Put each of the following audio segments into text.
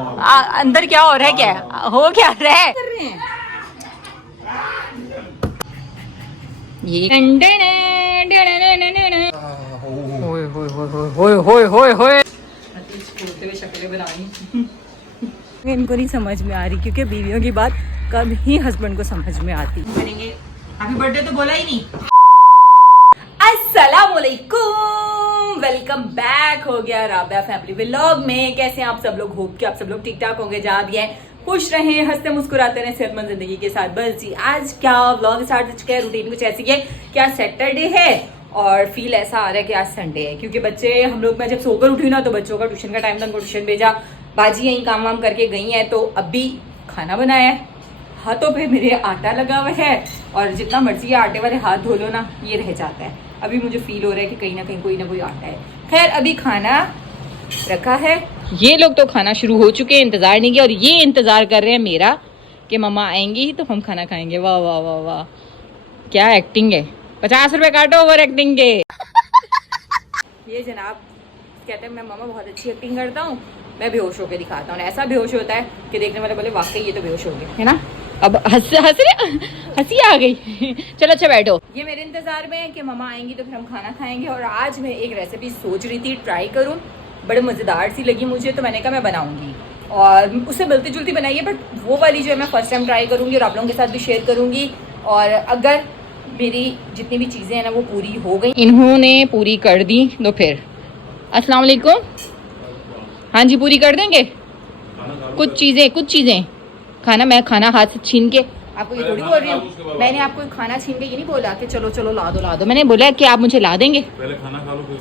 अंदर क्या हो रहा है, क्या हो क्या रहा है? ये इनको नहीं समझ में आ रही, क्योंकि बीवियों की बात कब ही हस्बैंड को समझ में आती। बनेंगे हैप्पी बर्थडे तो बोला ही नहीं। अस्सलाम वालेकुम, वेलकम बैक हो गया राबिया फैमिली व्लॉग में। कैसे हैं आप सब लोग? होप कि आप सब लोग ठीक ठाक होंगे, जहाँ भी हैं खुश रहें, हंसते मुस्कुराते रहें, सेहतमंद जिंदगी के साथ। बस जी, आज क्या व्लॉग स्टार्ट हो चुका है। रूटीन कुछ ऐसी है कि आज सैटरडे है और फील ऐसा आ रहा है कि आज संडे है, क्योंकि बच्चे हम लोग, मैं जब सोकर उठी ना तो बच्चों का ट्यूशन का टाइम था, उनको ट्यूशन भेजा, बाजी यहीं काम वाम करके गई है, तो अभी खाना बनाया है। हाथों पे मेरे आटा लगा हुआ है और जितना मर्जी आटे वाले हाथ धो लो ना, ये रह जाता है। अभी मुझे फील हो रहा है कि कहीं ना कहीं कोई ना कोई आटा है। खैर, अभी खाना रखा है। ये लोग तो खाना शुरू हो चुके हैं, इंतजार नहीं किया, और ये इंतजार कर रहे हैं मेरा कि मम्मा आएंगी तो हम खाना खाएंगे। वाह वाह वाह वाह, क्या एक्टिंग है। 50 रुपए काटो ओवर एक्टिंग के। ये जनाब कहते हैं मैं मामा बहुत अच्छी एक्टिंग करता हूँ, मैं बेहोश होकर दिखाता हूँ। ऐसा बेहोश होता है कि देखने वाले बोले वाकई ये तो बेहोश हो गए, है ना। अब हंसी आ गई। चलो अच्छा बैठो। ये मेरे इंतजार में है कि मम्मा आएंगी तो फिर हम खाना खाएंगे। और आज मैं एक रेसिपी सोच रही थी ट्राई करूँ, बड़े मज़ेदार सी लगी मुझे, तो मैंने कहा मैं बनाऊंगी। और उससे मिलती जुलती बनाई है, बट वो वाली जो है मैं फर्स्ट टाइम ट्राई करूँगी और आप लोगों के साथ भी शेयर करूँगी। और अगर मेरी जितनी भी चीज़ें हैं ना वो पूरी हो गई, इन्होंने पूरी कर दी, तो फिर अस्सलाम वालेकुम। हाँ जी, पूरी कर देंगे। कुछ चीज़ें खाना, मैं खाना हाथ से छीन के आपको ये थोड़ी बोल रही हूँ। मैंने आपको खाना छीन के ये नहीं बोला कि चलो चलो ला दो। मैंने बोला कि आप मुझे ला देंगे। पहले खाना खा लो, फिर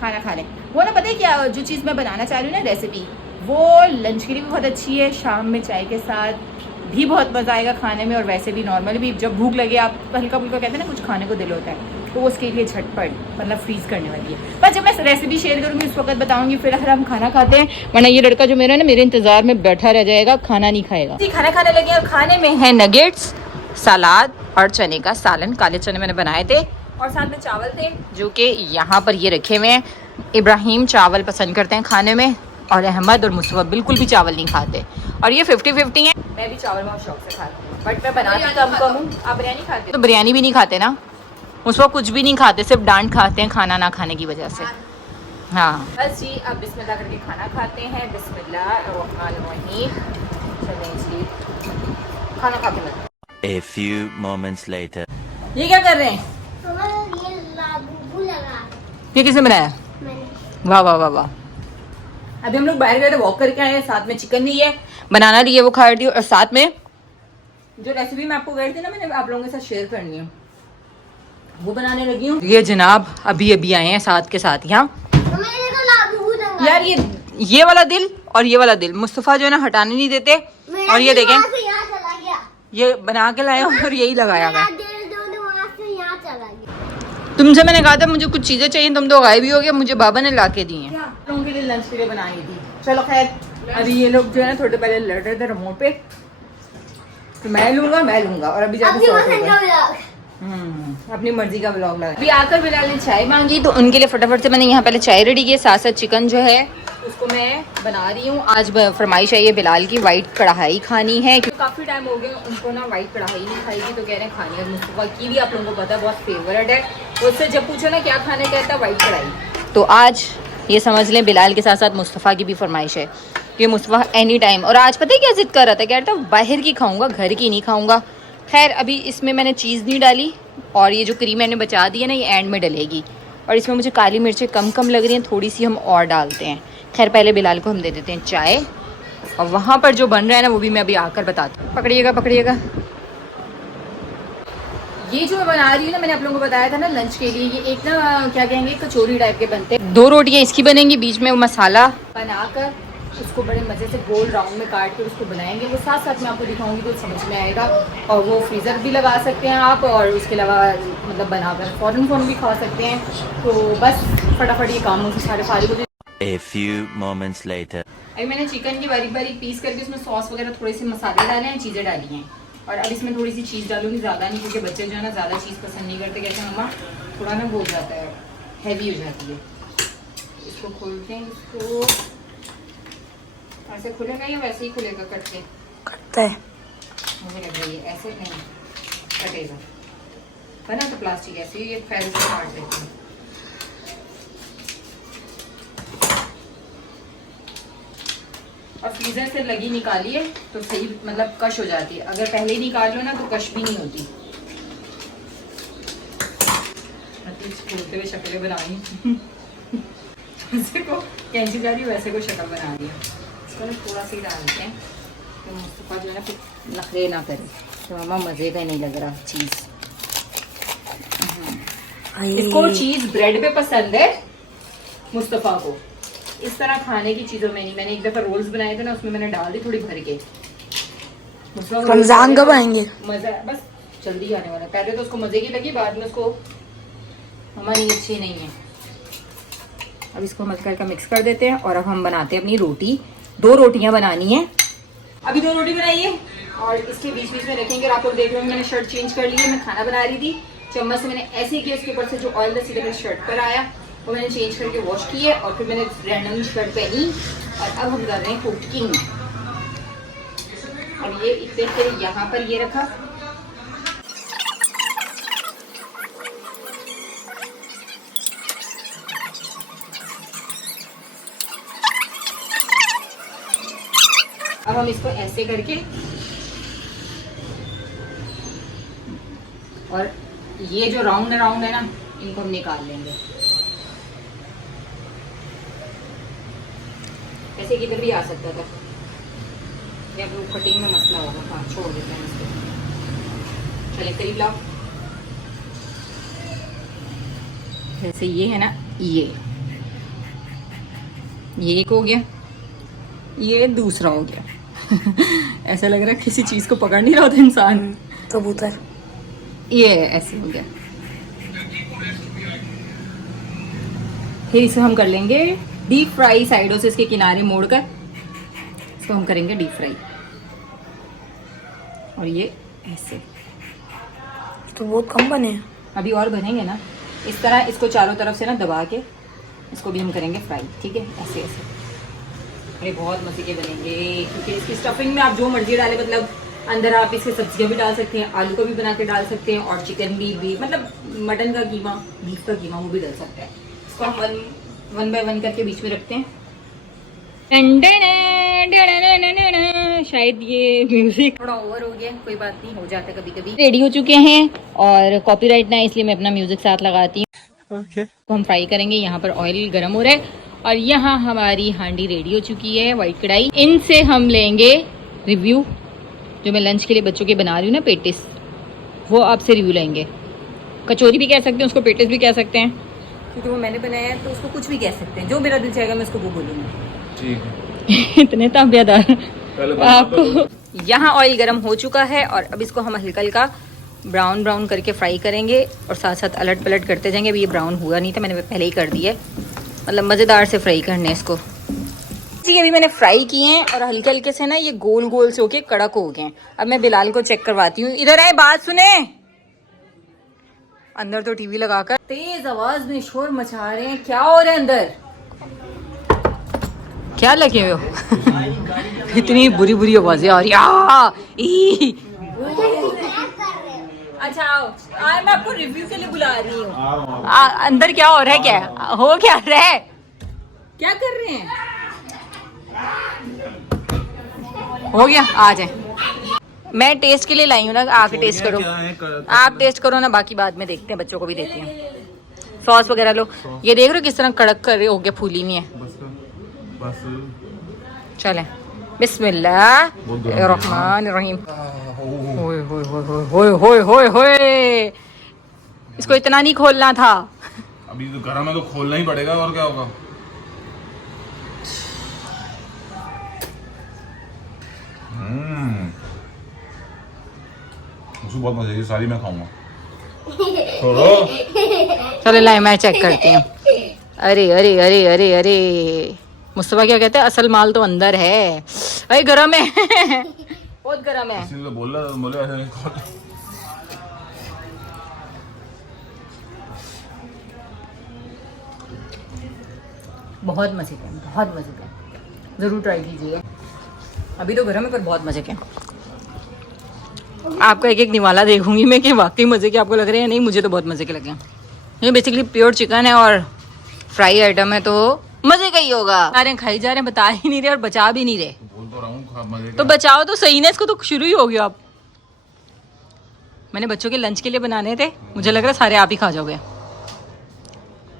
खाना खा लें। वो ना, पता है क्या, जो चीज़ मैं बनाना चाह रही हूँ ना रेसिपी, वो लंच के लिए भी बहुत अच्छी है, शाम में चाय के साथ भी बहुत मज़ा आएगा खाने में, और वैसे भी नॉर्मली भी जब भूख लगे, आप हल्का फुल्का कहते हैं ना कुछ खाने को दिल होता है, तो उसके लिए झटपट मतलब फ्रीज करने वाली है। पर जब मैं रेसिपी शेयर करूँगी उस वक्त बताऊँगी। फिर हम खाना खाते हैं, वरना ये लड़का जो मेरा है ना मेरे इंतजार में बैठा रह जाएगा, खाना नहीं खाएगा। जी, खाना खाने लगे और खाने में है नगेट्स, सलाद और चने का सालन। काले चने मैंने बनाए थे और साथ में चावल थे, जो कि यहाँ पर ये रखे हुए हैं। इब्राहिम चावल पसंद करते हैं खाने में, और अहमद और मुस्तफा बिल्कुल भी चावल नहीं खाते, और ये 50-50 है। मैं भी चावल बहुत शौक से खाती हूँ, बट मैं बनाती कम हूँ। आप बिरयानी खाते हो? तो बिरयानी भी नहीं खाते ना, उसको कुछ भी नहीं खाते, सिर्फ डांट खाते हैं खाना ना खाने की वजह से। हाँ बस जी, अब बिस्मिल्लाह करके खाना खाते हैं। बिस्मिल्लाह रहमान रहीम। चलें जी, खाना खाते हैं। A few moments later. ये क्या कर रहे हैं? ये किसने बनाया? वाह वाह वाह वाह। अभी हम लोग बाहर गए थे, वॉक करके आए, साथ में चिकन भी है, बनाना लिए वो खा रही, और साथ में जो रेसिपी मैं आपको गई थी ना, मैंने आप लोगों के साथ शेयर करनी है, वो बनाने लगी हूँ। ये जनाब अभी अभी आए हैं साथ के साथ यहाँ। यार ये वाला दिल और ये वाला दिल मुस्तफा जो है ना हटाने नहीं देते, और ये देखें ये बना के लाए और यही लगाया मैं। तुमसे मैंने कहा था मुझे कुछ चीजें चाहिए, तुम तो गायब भी हो गया, मुझे बाबा ने ला के दी हैं। लोगों के लिए लंच के लिए बनाई थी। चलो खैर, अभी ये लोग जो है ना थोड़े पहले लड़ रहे थे रिमोट पे, तो मैं लूंगा और अभी जाके अपनी मर्जी का ब्लॉग लगा। अभी आकर बिलाल ने चाय मांगी, तो उनके लिए फटाफट से मैंने यहाँ पहले चाय रेडी की, साथ साथ चिकन जो है उसको मैं बना रही हूँ। आज फरमाइश है ये बिलाल की, वाइट कढ़ाई खानी है, क्योंकि काफ़ी टाइम हो गया उनको ना वाइट कढ़ाई नहीं खाई थी, तो कह रहे हैं खानी है। मुस्तफा की भी आप लोगों को पता है बहुत फेवरेट है, उससे जब पूछो ना क्या खाने कहता है वाइट कढ़ाई। तो आज ये समझ लें बिलाल के साथ साथ मुस्तफ़ा की भी फरमाइश है कि मुस्तफ़ा एनी टाइम, और आज पता है क्या जिद कर रहा था, कह रहा था बाहर की खाऊंगा, घर की नहीं खाऊंगा। खैर, अभी इसमें मैंने चीज़ नहीं डाली, और ये जो क्रीम मैंने बचा दी है ना, ये एंड में डलेगी, और इसमें मुझे काली मिर्चें कम लग रही हैं, थोड़ी सी हम और डालते हैं। खैर, पहले बिलाल को हम दे देते हैं चाय, और वहाँ पर जो बन रहा है ना वो भी मैं अभी आकर बताती हूँ। पकड़िएगा। ये जो मैं बना रही हूँ ना, मैंने आप लोगों को बताया था ना लंच के लिए, ये एक ना क्या कहेंगे कचौरी टाइप के बनते हैं। 2 रोटियाँ इसकी बनेंगी, बीच में मसाला बनाकर उसको बड़े मज़े से गोल राउंड में काट कर उसको बनाएंगे। वो साथ साथ मैं आपको दिखाऊंगी तो समझ में आएगा, और वो फ्रीज़र भी लगा सकते हैं आप, और उसके अलावा मतलब बनाकर फ़ौरन भी खा सकते हैं। तो बस फटाफट ये काम मुझे सारे फारिग हो। A few moments later. अभी मैंने चिकन की बारीक पीस करके उसमें सॉस वगैरह थोड़े से मसाले डाले हैं, चीज़ें डाली हैं, और अब इसमें थोड़ी सी चीज़ डालूंगी, ज़्यादा नहीं, क्योंकि बच्चे जो है ना ज़्यादा चीज़ पसंद नहीं करते, कहते हैं मम्मा थोड़ा ना हो जाता है, हैवी हो जाती है। इसको खोलते हैं, इसको ऐसे खुलेगा या वैसे ही खुलेगा कट के? कटता है। मुझे लग रही है ऐसे नहीं कटेगा, बना तो प्लास्टिक ऐसे ही, ये फैल से काट देते हैं। और फ्रीजर से लगी निकालिए तो सही, मतलब कश हो जाती है। अगर पहले ही निकाल लो ना तो कश भी नहीं होती। खोलते हुए शक्लें बनाई को कैंची जा रही है, वैसे को शक्ल बना रही है। इसको थोड़ा सा ही डालते हैं तो मुस्तफा जो है ना फिर नखरे ना करे, तो मामा मज़े का नहीं लग रहा चीज़। इसको चीज़ ब्रेड पे पसंद है मुस्तफा को, इस तरह खाने की चीज़ों में नहीं। मैंने एक दफ़ा रोल्स बनाए थे ना, उसमें मैंने डाल दी थोड़ी भर के। रमजान कब आएंगे? मज़ा बस जल्दी आने वाला। पहले तो उसको मज़े की लगी, बाद में उसको हमारी अच्छी नहीं है। अब इसको हल्का का मिक्स कर देते हैं और अब हम बनाते हैं अपनी रोटी। 2 रोटियां बनानी है, अभी 2 रोटी बनाई है और इसके बीच बीच में रखेंगे। और आप लोग देख रहे हो मैंने शर्ट चेंज कर ली है, मैं खाना बना रही थी, चम्मच से मैंने ऐसे ही किया, उसके ऊपर से जो ऑयल था सीधे मेरे शर्ट पर आया, वो मैंने चेंज करके वॉश की है और फिर मैंने रैंडम शर्ट पहनी। और अब हम कर रहे हैं कुकिंग। और ये इतने फिर यहाँ पर ये रखा, अब हम इसको ऐसे करके, और ये जो राउंड राउंड है ना, इनको हम निकाल लेंगे। ऐसे किधर भी आ सकता था, या फिर कटिंग में मसला होगा। हाँ, छोड़ देते हैं इसको। चले करीब लाओ। जैसे ये है ना, ये एक हो गया, ये दूसरा हो गया। ऐसा लग रहा है किसी चीज को पकड़ नहीं रहा होता इंसान। कबूतर। ये ऐसे हो गया। फिर इसे हम कर लेंगे डीप फ्राई, साइडों से इसके किनारे मोड़कर इसको हम करेंगे डीप फ्राई। और ये ऐसे तो बहुत कम बने हैं। अभी और बनेंगे ना, इस तरह इसको चारों तरफ से ना दबा के इसको भी हम करेंगे फ्राई। ठीक है, ऐसे ऐसे। अरे बहुत मजे के बनेंगे, क्योंकि इसकी स्टफिंग में आप जो मर्जी डालें, मतलब अंदर आप इसके सब्जियां भी डाल सकते हैं, आलू का भी बना के डाल सकते हैं, और चिकन भी मतलब मटन का कीमा, बीफ का कीमा, वो भी डाल सकते हैं। इसको हम वन बाय वन करके बीच में रखते हैं। शायद ये म्यूजिक थोड़ा ओवर हो गया, कोई बात नहीं, हो जाता है कभी कभी। रेडी हो चुके हैं और कॉपीराइट ना, इसलिए मैं अपना म्यूजिक साथ लगाती हूँ। तो हम फ्राई करेंगे। यहाँ पर ऑयल गर्म हो रहा है और यहाँ हमारी हांडी रेडी हो चुकी है, वाइट कढ़ाई। इनसे हम लेंगे रिव्यू, जो मैं लंच के लिए बच्चों के बना रही हूँ ना, पेटिस, वो आपसे रिव्यू लेंगे। कचौरी भी कह सकते हैं उसको, पेटिस भी कह सकते हैं, क्योंकि वो मैंने बनाया है तो उसको कुछ भी कह सकते हैं। जो मेरा दिल चाहेगा मैं उसको वो बोलूँगी। ठीक है। इतने ताबियादार आपको। यहाँ ऑयल गर्म हो चुका है और अब इसको हम हल्का हल्का ब्राउन ब्राउन करके फ्राई करेंगे और साथ साथ अलट पलट करते जाएंगे। अभी ये ब्राउन हुआ नहीं था, मैंने पहले ही कर दिया है, मतलब मज़ेदार से फ्राई करने इसको। जी अभी मैंने फ्राई किए हैं और हल्के हल्के से ना ये गोल गोल से होके कड़क हो गए हैं। अब मैं बिलाल को चेक करवाती हूँ। इधर आए, बात सुने। अंदर तो टीवी लगाकर तेज आवाज में शोर मचा रहे हैं। क्या हो रहा है अंदर? क्या लगे हुए हो? इतनी बुरी बुरी आवाजें आ रही है। अच्छा आओ, मैं आपको रिव्यू के लिए बुला रही हूँ। अंदर क्या हो रहा है? क्या हो क्या रहा है? क्या कर रहे हैं? हो गया, आ जाए। मैं टेस्ट के लिए लाई हूँ ना, आके टेस्ट करो। आप टेस्ट करो ना, बाकी बाद में देखते हैं, बच्चों को भी देती हैं। सॉस वगैरह लो। ये देख रहे हो किस तरह कड़क कर रहे हो गया, फूली हुई है। चले बिस्मिल्लाह रहमान रहीम। होए होए होए होए होए होए होए, इसको इतना नहीं खोलना था। अभी तो गर्म है तो खोलना ही पड़ेगा, और क्या होगा। मुझे बहुत मजे की, सारी मैं खाऊंगा। चलो लाए, मैं चेक करती हूँ। अरे अरे अरे अरे अरे, मुस्तफा क्या कहते हैं, असल माल तो अंदर है। अरे गरम है। बहुत गरम है। इसीलिए तो बोले ऐसे नहीं खोल। बहुत मजे का, बहुत मजे का, जरूर ट्राई कीजिए। अभी तो गर्म है पर बहुत मजे के। आपका एक एक निवाला देखूंगी मैं कि वाकई मजे के आपको लग रहे हैं। नहीं, मुझे तो बहुत मजे के लगे हैं। ये बेसिकली प्योर चिकन है और फ्राई आइटम है, तो मजे का ही होगा। आ रहे हैं, खाई जा रहे हैं, बता ही नहीं रहे और बचा भी नहीं रहे। बोल तो रहा हूँ मजे तो बचाओ तो सही ना, इसको तो शुरू ही हो गया। आप मैंने बच्चों के लंच के लिए बनाने थे, मुझे लग रहा है सारे आप ही खा जाओगे।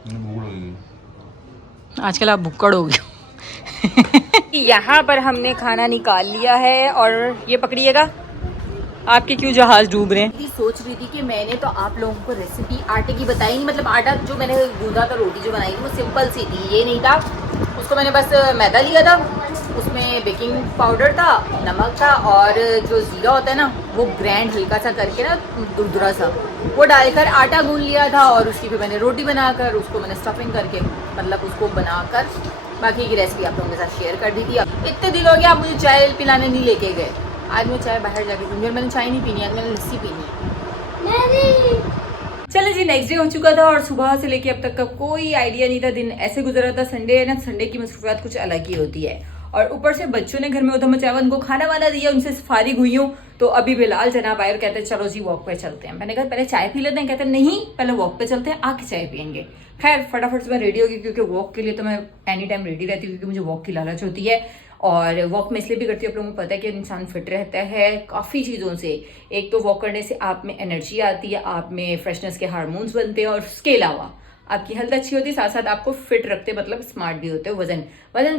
भूख लगी। आजकल आप भुक्कड़ हो गए। यहाँ पर हमने खाना निकाल लिया है और ये पकड़िएगा। आपके क्यों जहाज डूब रहे हैं? सोच रही थी कि मैंने तो आप लोगों को रेसिपी आटे की बताई नहीं, मतलब आटा जो मैंने गूंदा था, रोटी जो बनाई थी वो सिंपल सी थी, ये नहीं था। उसको मैंने बस मैदा लिया था, उसमें बेकिंग पाउडर था, नमक था और जो जीरा होता है ना वो ग्राइंड हल्का सा करके ना दुरदुरा सा वो डालकर आटा गूंद लिया था। और उसकी फिर मैंने रोटी बनाकर उसको मैंने स्टफिंग करके मतलब उसको बनाकर बाकी की रेसिपी आप लोगों के साथ शेयर कर दी थी। इतने दिन हो गया आप मुझे चाय पिलाने नहीं लेके गए। आज मैं चाय बाहर जाके पीऊंगी और मैंने चाय नहीं पीनी, आज मैंने लस्सी पीनी है। चलो जी, नेक्स्ट डे हो चुका था और सुबह से लेके अब तक का कोई आइडिया नहीं था, दिन ऐसे गुजरा था। संडे है ना, संडे की मसरूफियात कुछ अलग ही होती है और ऊपर से बच्चों ने घर में उधम मचाया, उनको खाना वाना दिया, उनसे फारिग हुई हूँ। तो अभी बिलाल जनाब आए और कहते हैं चलो जी वॉक पे चलते हैं। मैंने कहा पहले चाय पी लेते हैं, कहते हैं नहीं पहले वॉक पे चलते हैं, आके चाय पियेंगे। खैर फटाफट से मैं रेडी होगी क्योंकि वॉक के लिए तो मैं एनी टाइम रेडी रहती हूँ, क्योंकि मुझे वॉक की लालच होती है। और वॉक में इसलिए भी करती हूँ, आप लोगों को पता है कि इंसान फिट रहता है काफ़ी चीज़ों से। एक तो वॉक करने से आप में एनर्जी आती है, आप में फ्रेशनेस के हार्मोन्स बनते हैं और उसके अलावा आपकी हेल्थ अच्छी होती है, साथ साथ आपको फिट रखते मतलब स्मार्ट भी होते हो। वजन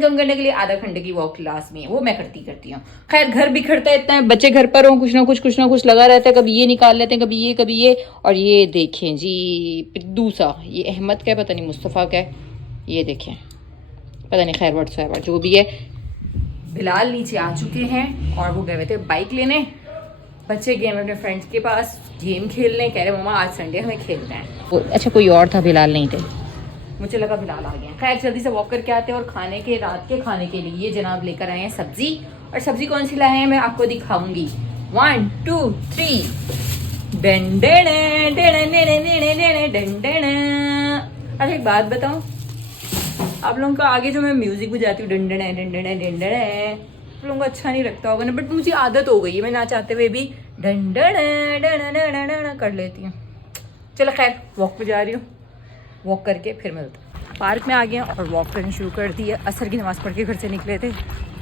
कम करने के लिए आधा घंटे की वॉक लाजमी है, वो मैं करती हूँ। खैर घर बिखरता है इतना, बच्चे घर पर हो, कुछ ना कुछ लगा रहता है, कभी ये निकाल लेते हैं, कभी ये। और ये देखें जी पिद्दू सा, ये अहमद का है पता नहीं मुस्तफ़ा का है, ये देखें पता नहीं, खैर व्हाट्सएप जो भी है। बिलाल नीचे आ चुके हैं और वो गए हुए थे बाइक लेने। बच्चे गए अपने फ्रेंड्स के पास गेम खेलने, कह रहे मम्मा आज संडे हमें खेलना है। अच्छा कोई और था, बिलाल नहीं थे, मुझे लगा बिलाल आ गया। खैर जल्दी से वॉक करके आते हैं और रात के खाने के लिए ये जनाब लेकर आए हैं सब्जी। और सब्जी कौन सी लाए हैं मैं आपको दिखाऊंगी। 1 2 3 अच्छा एक बात बताऊं, आप लोगों को आगे जो मैं म्यूजिक बजाती हूँ आप लोगों को अच्छा नहीं लगता होगा ना, बट मुझे आदत हो गई है, मैं ना चाहते हुए भी कर लेती हूँ। चलो खैर वॉक पे जा रही हूँ, वॉक करके फिर मिलते हैं। पार्क में आ गए और वॉक करनी शुरू कर दी है। असर की नमाज़ पढ़ के घर से निकले थे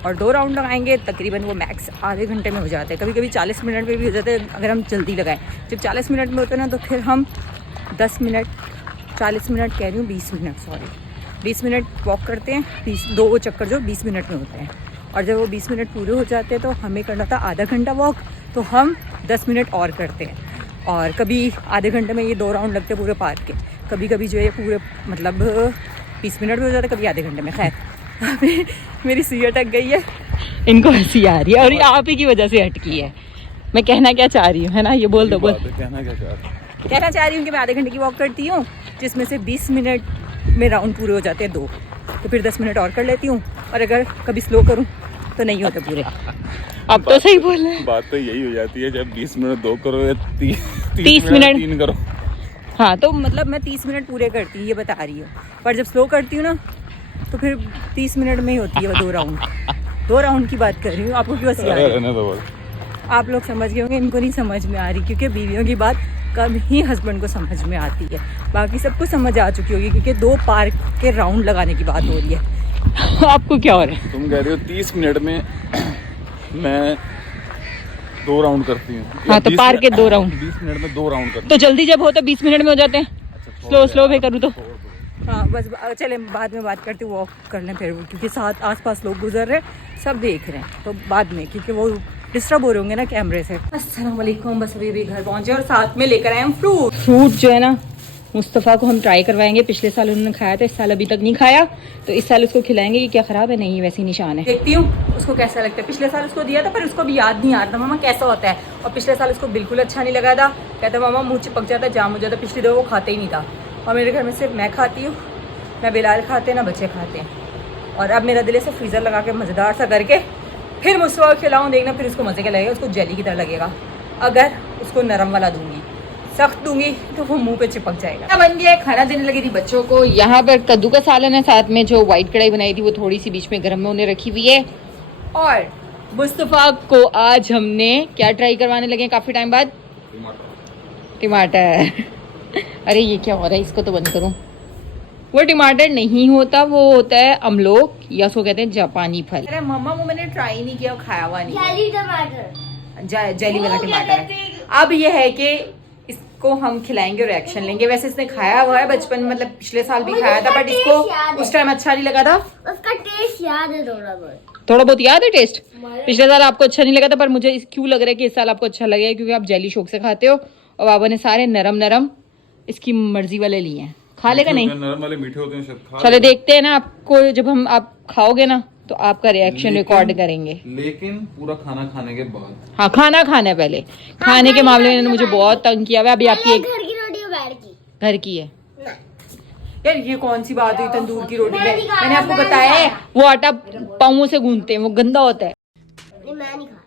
और 2 राउंड लगाएंगे, तकरीबन वो मैक्स आधे घंटे में हो जाते हैं, कभी कभी 40 मिनट में भी हो जाते हैं अगर हम जल्दी लगाएं। जब 40 मिनट में होते हैं ना तो फिर हम 10 मिनट 40 मिनट कह रही हूँ 20 मिनट 20 मिनट वॉक करते हैं। 2 चक्कर जो 20 मिनट में होते हैं और जब वो 20 मिनट पूरे हो जाते हैं तो हमें करना था आधा घंटा वॉक, तो हम 10 मिनट और करते हैं। और कभी आधे घंटे में ये 2 राउंड लगते हैं पूरे पार्क के, कभी कभी जो है पूरे मतलब 20 मिनट में हो जाता है, कभी आधे घंटे में। खैर मेरी सुई अटक गई है, इनको हंसी आ रही है और ये आप ही की वजह से अटकी है। मैं कहना क्या चाह रही हूँ है ना, ये बोल दो। कहना चाह रही हूँ कि मैं आधे घंटे की वॉक करती हूँ जिसमें से 20 मिनट में राउंड पूरे हो जाते हैं 2, तो फिर 10 मिनट और कर लेती हूँ और अगर कभी स्लो करूँ तो नहीं होते पूरे। अब तो सही बोल रहे हैं, बात तो यही हो जाती है जब 20 मिनट 2 करो या 30 मिनट 3 करो। हाँ तो मतलब मैं 30 मिनट पूरे करती हूँ ये बता रही हूँ, पर जब स्लो करती हूँ ना तो फिर 30 मिनट में ही होती है वो 2 राउंड की बात कर रही हूँ। आपको क्यों हंसी आ रही है? आप लोग समझ गए होंगे, इनको नहीं समझ में आ रही क्योंकि बीवियों की बात कब ही हस्बैंड को समझ में आती है, बाकी सबको समझ आ चुकी होगी क्योंकि 2 पार्क के राउंड लगाने की बात हो रही है। आपको क्या हो रहा है? तुम कह रही हो 30 मिनट में मैं 2 राउंड करती हूँ। हाँ तो पार्क के 2 राउंड 20 मिनट में 2 राउंड करती तो जल्दी जब हो तो 20 मिनट में हो जाते हैं। स्लो में करूँ तो हाँ बस चले बाद में बात करती हूँ, वॉक कर लें फिर, क्योंकि साथ आसपास लोग गुजर रहे हैं, सब देख रहे हैं, तो बाद में क्योंकि वो डिस्टर्ब हो रहे होंगे ना कैमरे से। अस्सलाम वालेकुम, बस अभी घर पहुंचे और साथ में लेकर आए हम फ्रूट जो है ना मुस्तफ़ा को हम ट्राई करवाएंगे। पिछले साल उन्होंने खाया था, इस साल अभी तक नहीं खाया, तो इस साल उसको खिलाएंगे कि क्या ख़राब है, नहीं वैसे ही निशान है। देखती हूँ उसको कैसा लगता है। पिछले साल उसको दिया था पर उसको भी याद नहीं आ रहा था मामा कैसा होता है, और पिछले साल उसको बिल्कुल अच्छा नहीं लगा था, कहता मामा मुँह चिपक जाता, जाम हो जाता। पिछली दफ़ा वो खाते ही नहीं था और मेरे घर में सिर्फ मैं खाती हूँ, ना बिलाल खाते ना बच्चे खाते हैं। और अब मेरा दिल से फ्रीज़र लगा के मज़ेदार सा करके फिर मुस्तफ़ा को खिलाऊँ, देखना फिर उसको मज़े का लगेगा, उसको जेली की तरह लगेगा। अगर उसको नरम वाला दूंगी, सख्त दूंगी तो वो मुंह पे चिपक जाएगा। बन गया, खाना देने लगी थी बच्चों को। यहाँ पर कद्दू का सालन है, साथ में जो वाइट कढ़ाई बनाई थी वो थोड़ी सी बीच में गर्म में होने रखी हुई है, और मुस्तफ़ा को आज हमने क्या ट्राई करवाने लगे काफी टाइम बाद? टमाटर। अरे ये क्या हो रहा है, इसको तो बंद करो। वो टमाटर नहीं होता, वो होता है अमलोक या उसको कहते हैं जापानी फल। अरे मम्मा वो मैंने ट्राई नहीं किया, खाया हुआ नहीं। जेली टमाटर, जेली वाला टमाटर है। अब ये है कि इसको हम खिलाएंगे और रिएक्शन लेंगे। वैसे इसने खाया हुआ है बचपन में, मतलब पिछले साल भी खाया था, बट इसको उस टाइम अच्छा नहीं लगा था। उसका टेस्ट याद है थोड़ा बहुत याद है टेस्ट। पिछले साल आपको अच्छा नहीं लगा था, पर मुझे क्यों लग रहा है कि इस साल आपको अच्छा लगेगा, क्योंकि आप जेली शौक से खाते हो और बाबा ने सारे नरम नरम इसकी मर्जी वाले लिए हैं। खा लेगा नहीं? नरम वाले मीठे होते हैं शायद। चलो देखते हैं ना आपको, जब आप खाओगे ना तो आपका रिएक्शन रिकॉर्ड करेंगे, लेकिन पूरा खाना खाने के बाद। हाँ खाना खाना है पहले। खाने के मामले में इन्होंने मुझे बहुत तंग किया हुआ है। अभी आपकी एक घर की रोटी है बाहर की? घर की है यार। ये कौन सी बात हुई तंदूर की रोटी में? मैंने आपको बताया है वो आटा पाँवों से गूंथते हैं, वो गंदा होता है। नहीं मैं नहीं खा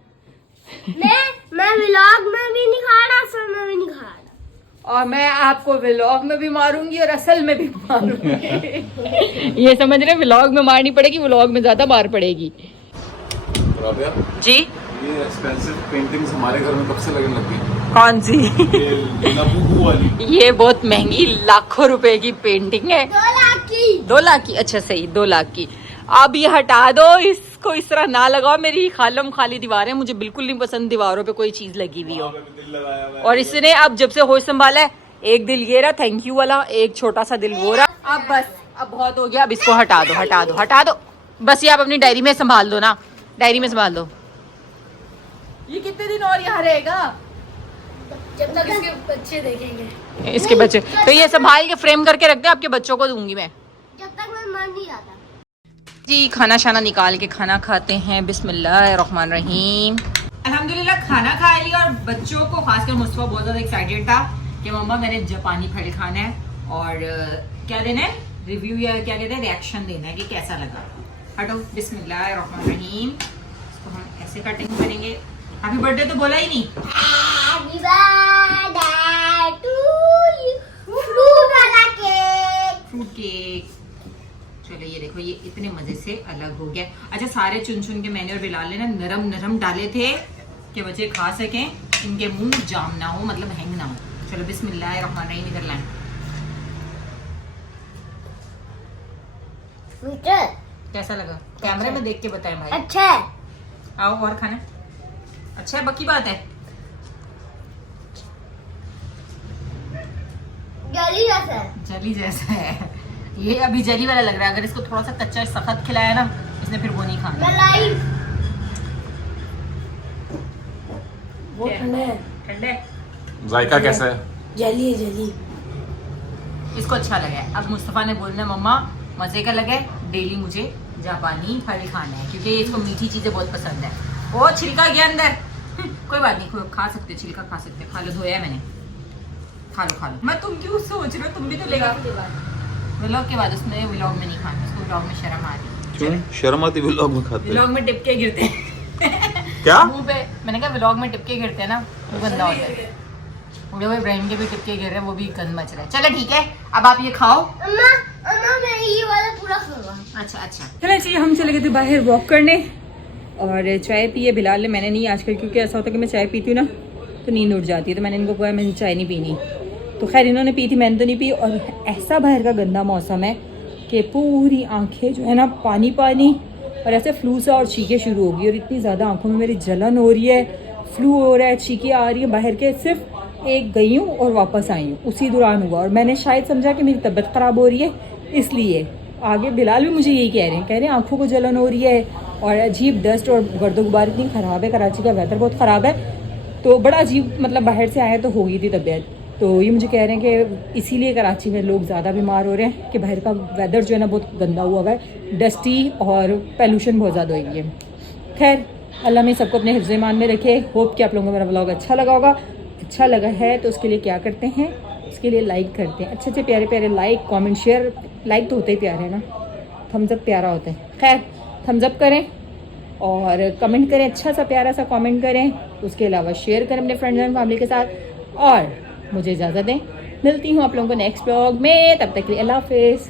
मैं व्लॉग में भी नहीं खा रहा, असल में भी नहीं खा रहा। और मैं आपको व्लॉग में भी मारूंगी और असल में भी मारूंगी। ये समझ रहे, व्लॉग में मारनी पड़ेगी, व्लॉग में ज्यादा मार पड़ेगी। जी ये एक्सपेंसिव पेंटिंग्स हमारे घर में कब से लगने लग गई? कौन सी? ये लाबूबू वाली। ये बहुत महंगी लाखों रुपए की पेंटिंग है। 2 लाख की। 2 लाख की? अच्छा सही, 2 लाख की। अब ये हटा दो, इसको इस तरह ना लगाओ। मेरी खालम खाली दीवार है, मुझे बिल्कुल नहीं पसंद दीवारों पे कोई चीज लगी हुई हो। और इसने अब जब से होश संभाला है, एक दिल ये रहा थैंक यू वाला, एक छोटा सा दिल वो रहा। अब बस, अब बहुत हो गया, अब इसको हटा दो हटा दो हटा दो। बस ये आप अपनी डायरी में संभाल दो ना, डायरी में संभाल दो। ये कितने दिन और यहाँ रहेगा? जब तक इसके बच्चे देखेंगे। इसके बच्चे तो ये संभाल के फ्रेम करके रख दे, आपके बच्चों को दूंगी मैं। जब तक मैं मर नहीं आता। जी खाना शाना निकाल के खाना खाते हैं। बिस्मिल्लाहिर्रहमानिर्रहीम। अल्हम्दुलिल्लाह खाना खा लिया और बच्चों को, खासकर मुस्तफा बहुत ज़्यादा एक्साइटेड था कि मम्मा मैंने जापानी फल खाना है और क्या देना है, रिव्यू या क्या कहते हैं रिएक्शन देना है कि कैसा लगा। हटो। बिस्मिल्लाहिर्रहमानिर्रहीम। इसको हम ऐसे कटिंग करेंगे। हैप्पी बर्थडे तो बोला ही नहीं। Happy birthday to you. Fruit वाला केक। Fruit cake. चलो ये देखो, ये इतने मजे से अलग हो गया। अच्छा सारे चुन चुन के मैंने और बिलाल ने ना नरम नरम डाले थे कि बच्चे खा सकें, इनके मुंह जाम ना हो, मतलब हैंग ना हो। चलो बिस्मिल्लाहिर्रहमानिर्रहीम इधर लाएं। कैसा लगा? कैमरे में देख के बताएं भाई। अच्छा है। आओ और खाना। अच्छा है, पक्की बात है। जली जैसा है। जली जैसा है ये, अभी जली वाला लग रहा है। अगर इसको थोड़ा सा कच्चा सख्त खिलाया ना, इसने फिर वो नहीं खाना। मलाई। वो क्या? ठंडा है। ठंडे। जायका कैसा है? जली है जली। इसको अच्छा लगा है। अब मुस्तफ़ा ने बोलना मम्मा मजे का लगा है, डेली मुझे जापानी फल खाना है, क्योंकि इसको मीठी चीजें बहुत पसंद है। ओ छिलका गया अंदर। कोई बात नहीं, खा सकते हो, छिलका खा सकते हो। खा लो, धोया है मैंने। खा लो खा लो। मैं तुम क्यों सोच रहे हो, तुम भी तो लेगा व्लॉग के बाद। उसमें व्लॉग में नहीं खाना, उसको व्लॉग में शर्म आ रही। क्यों शर्म आती? व्लॉग में खाते व्लॉग में टिपके गिरते हैं क्या? मुंह पे। मैंने कहा व्लॉग में टिपके गिरते हैं ना, वो गंदा होता है। उड़े हुए इब्राहिम के भी टिपके गिर रहे हैं, वो भी गंद मच रहा है। चलो ठीक है, अब आप ये खाओ। अम्मा अम्मा मैं ये वाला पूरा खाऊंगा। अच्छा अच्छा। चलो चाहिए, हम चले गए थे बाहर वॉक करने और चाय पिए बिलाल ने, मैंने नहीं आजकल, क्योंकि ऐसा होता है कि मैं चाय पीती हूँ ना तो नींद उठ जाती है, तो मैंने इनको कहा मैंने चाय नहीं पीनी। तो खैर इन्होंने पी थी, मैंने तो नहीं पी। और ऐसा बाहर का गंदा मौसम है कि पूरी आंखें जो है ना पानी पानी, और ऐसे फ्लू सा और छींकें शुरू हो गई, और इतनी ज़्यादा आंखों में मेरी जलन हो रही है, फ्लू हो रहा है, छींकें आ रही है बाहर के। सिर्फ एक गई हूँ और वापस आई हूँ, उसी दौरान हुआ। और मैंने शायद समझा कि मेरी तबीयत ख़राब हो रही है, इसलिए। आगे बिलाल भी मुझे यही कह रहे हैं आंखों को जलन हो रही है और अजीब डस्ट और गर्द गुबार इतनी ख़राब है, कराची का वेदर बहुत ख़राब है, तो बड़ा अजीब, मतलब बाहर से आए तो हो गई थी तबीयत। तो ये मुझे कह रहे हैं कि इसीलिए कराची में लोग ज़्यादा बीमार हो रहे हैं कि बाहर का वेदर जो है ना बहुत गंदा हुआ है, डस्टी और पोल्यूशन बहुत ज़्यादा हो गई है। खैर अल्लाह में सबको अपने हिफ्ज़ ईमान में रखे। होप कि आप लोगों को मेरा व्लॉग अच्छा लगा होगा। अच्छा लगा है तो उसके लिए क्या करते हैं, उसके लिए लाइक करते हैं, अच्छे अच्छे प्यारे प्यारे लाइक कमेंट शेयर। लाइक तो होते ही प्यारे है ना, थम्स अप प्यारा होता है। खैर थम्स अप करें और कमेंट करें, अच्छा सा प्यारा सा कमेंट करें। उसके अलावा शेयर करें अपने फ्रेंड्स एंड फैमिली के साथ। और मुझे इजाज़त दें, मिलती हूँ आप लोगों को नेक्स्ट व्लॉग में, तब तक के लिए अल्लाह हाफिज़।